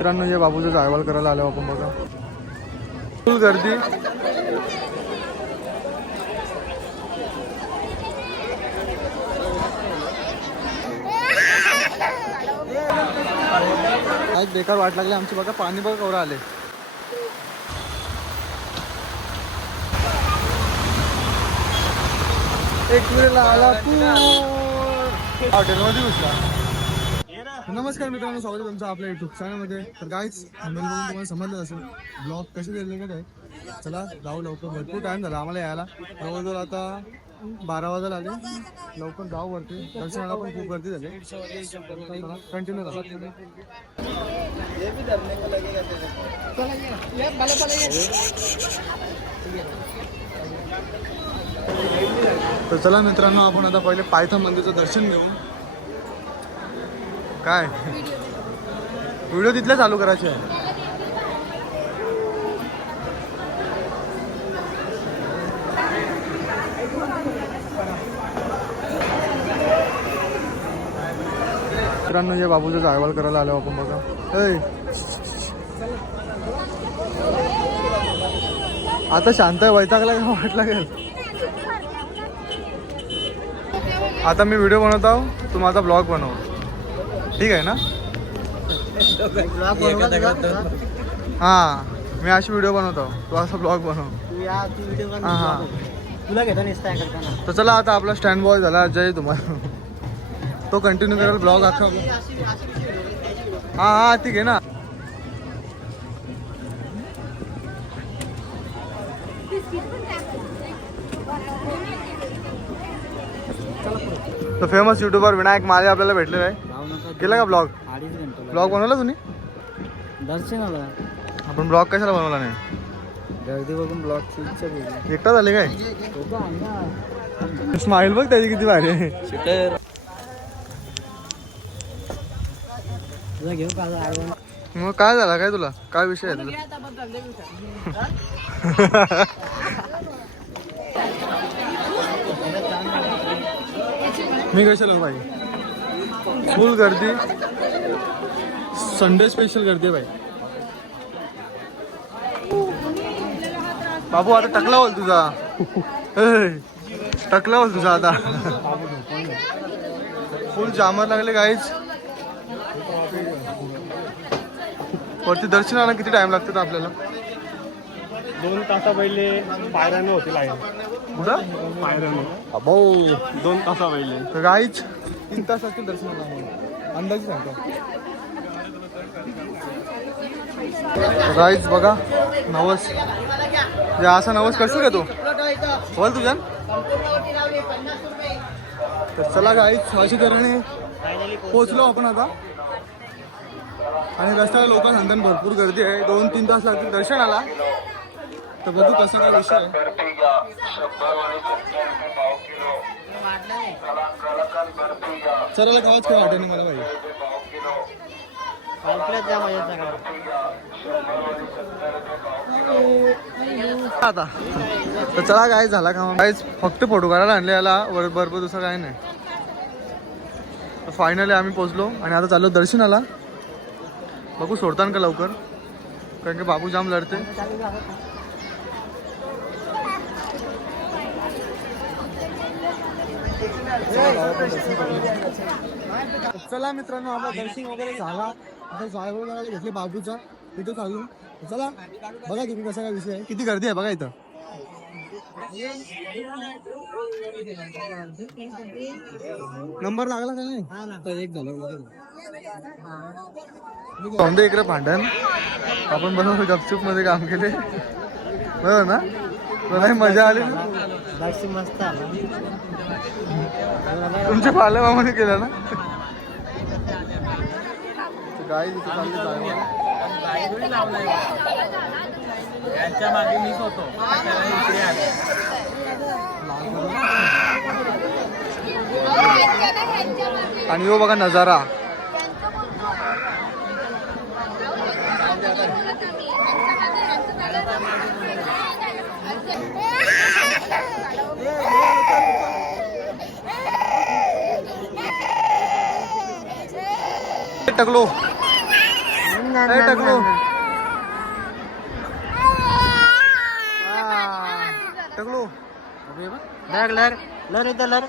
मित्रांनो हे बाबूचं जायवाल करायला आलो आपण बघा. फुल गर्दी. आज बेकार वाट लागली आमची बघा. पाणी बघा केवढं आले. एक वेळेला आला हॉटेलमध्ये घुसला. नमस्कार मित्रांनो, स्वागत आहे तुमचं आपल्या युट्यूब चॅनलमध्ये. तर काहीच तुम्हाला समजलं असेल ब्लॉग कसे केले का काय. चला जाऊ लवकर, भरपूर टाईम झाला आम्हाला यायला. जवळजवळ आता 12 वाजायला आले. लवकर जाऊ वरती. दर्शनाला पण खूप गर्दी झाली. कंटिन्यू झाला. तर चला मित्रांनो, आपण आता पहिले पायथन मंदिरचं दर्शन घेऊ. काय व्हिडिओ तिथल्या चालू करायचे आहे. मित्रांनो हे बाबूचं जायवाल करायला आलो आपण बघा. आता शांत आहे. वैतागला का वाट लागेल. आता मी व्हिडिओ बनवत आहो, तू माझा ब्लॉग बनव. ठीक आहे ना. हां मी अशी व्हिडिओ बनवतो, तू असा ब्लॉग बनव. हां तुला घेतो निसता करताना. तर चला आता आपला स्टँड बॉय झाला अजय तुम्हाला. तो कंटिन्यू करेल ब्लॉग अख्खा. हां ठीक आहे ना. तो फेमस युट्यूबर विनायक माले आपल्याला भेटलेला आहे. केला का ब्लॉग? ब्लॉग बनवला तुम्ही? दर्शनाला. आपण ब्लॉग कशाला बनवला नाही? गर्दी बघून ब्लॉगची इच्छा झाली. एकटा झाले काय? स्माइल बघ त्याची किती भारी आहे. तुला घेऊ का? मग काय झाला काय तुला? काय विषय आहे तुला? मी कशाला भाई. फुल गर्दी. संडे स्पेशल गर्दी आहे भाई. बाबू आता टकला होल तुझा. टकला होल तुझा आता. फुल जामर लागले काहीच. वरती दर्शनाला किती टाइम लागतात आपल्याला? 2 तासा पहिले पायऱ्यानं होती लाईन. कुठं? पायऱ्यानं. अबो 2 तासा पहिले. तर काहीच 3 तास लागतील दर्शनाला. अंदाजी सांगतो. काहीच बघा नवस. असा नवस करशील का तू? बोल तुझ्या. तर चला काहीच अशी तऱ्हेने पोचलो आपण आता. आणि रस्त्याला लोक सांगतात भरपूर गर्दी आहे. 2-3 तास लागतील दर्शनाला. तर बघू कसं काय विषय आहे. चला कावाच काय वाटत नाही मला भाई. आता तर चला काय झाला का काहीच फक्त फोटो काढायला आणले याला. बरोबर दुसरं काय नाही. तर फायनली आम्ही पोचलो आणि आता चाललो दर्शनाला. बघू सोडतान का लवकर, कारण की बाबू जाम लढते. चला मित्रांनो, आपला दर्शन वगैरे झाला. आता जायवाल करायला घेतले बाबूचा. तिथं चालू. चला बघा तुम्ही कसा काय विषय आहे. किती गर्दी आहे बघा इथं. नंबर लागला का नाही? एक झालं. सौंदे इकडे भांडण आपण बनवलं. गपचूप मध्ये काम केले बरोबर ना. तुला मजा आली. मस्त आला. तुमच्या पाल्या मामाने केलं ना. गाई तिथे चालली जायवाल. यांच्या मागे मीच होतो. आणि हो बघा नजारा. टकलो ए, टकलू. टकलू लर लर लर इथं लर.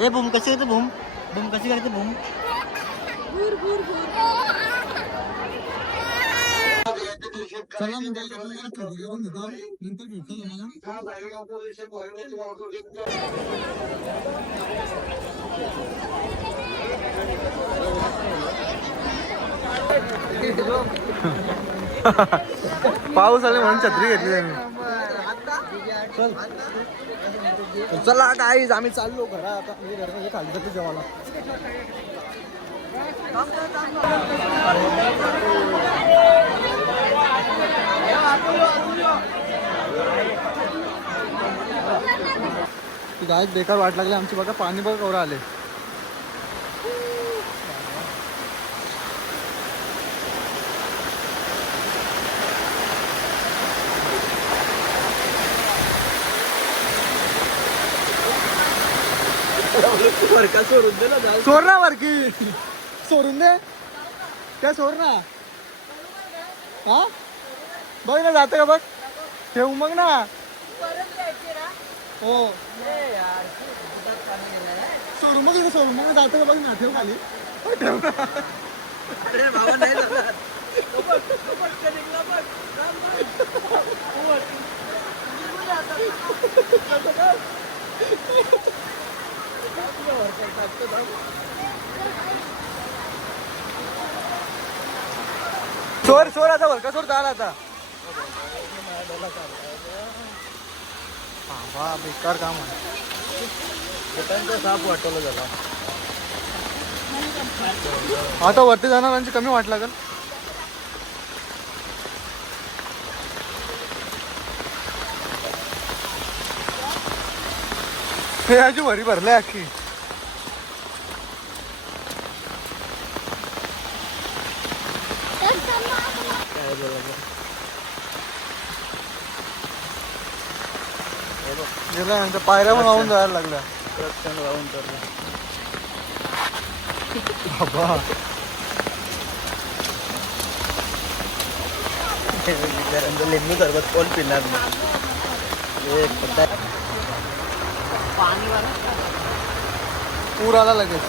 ए भूम कशी करते भूम भूम कशी करते भूम. चला मी नंतर भेटतो पाऊस आले म्हणून छत्री घेतली आम्ही. चला गाईज आम्ही चाललो घरा आता. घरामध्ये खाली जातो जेवायला. गाय बेकार वाट लागली आमची. बघा पाणी बघा केवढं आले. सोड ना वरकी. सोडून दे त्या. सोड ना. हा बघ ना जातं का बघ. ठेवू मग ना. हो सोडू मग सोडू मग जातं का बघ ना. ठेव खाली. ठेव ना. सोर सोर आता बरं का. सोर झाला आता. हा बेकार काम आहे. साप वाटवलं झाला. आता वरती जाणाऱ्यांची कमी वाट लागेल. हे याची भरी भरले अख्खी. गेल्यानंतर पायऱ्या पण वाहून जायला लागल्या. वाहून बाबा लिंबू सरबत कोण पिणार नाही. पूर आला लगेच.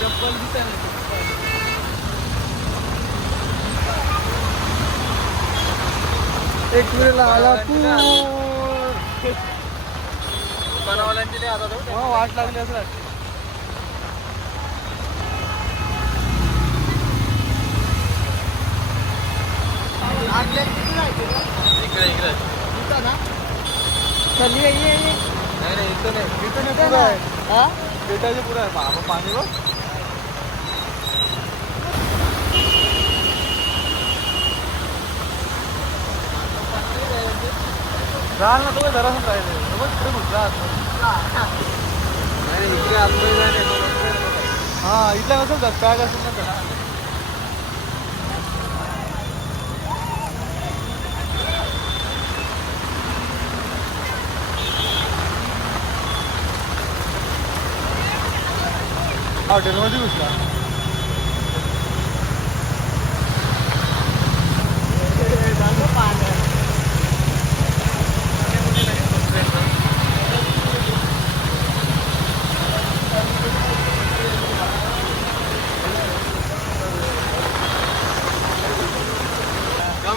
चप्पल दिसेल. एक वेळेला आला पूर. वाट लागली असं. बेटाचे पुढे आहे बाबा पाणी बघ. राल ना तो जरासं राहिले. इकडे घुसला. इकडे हा इथला कसं पॅक असेल ना त्याला. हॉटेलमध्ये घुसला.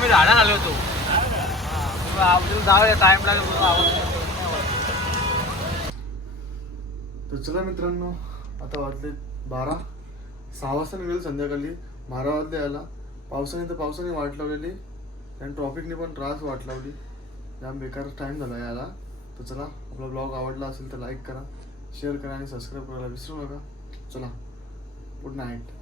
मी झाडा आलो होतो. जाऊया टाइम लागेल. तर चला मित्रांनो आता वाजले 12. 6 वाजता निघेल संध्याकाळी. 12 वाजले यायला. पावसाने वाट लावलेली आणि ट्रॉफिकने पण त्रास वाट लावली. जाम बेकार टाईम झाला यायला. तर चला आपला ब्लॉग आवडला असेल तर लाईक करा, शेअर करा आणि सबस्क्राईब करायला विसरू नका. चला गुड नाईट.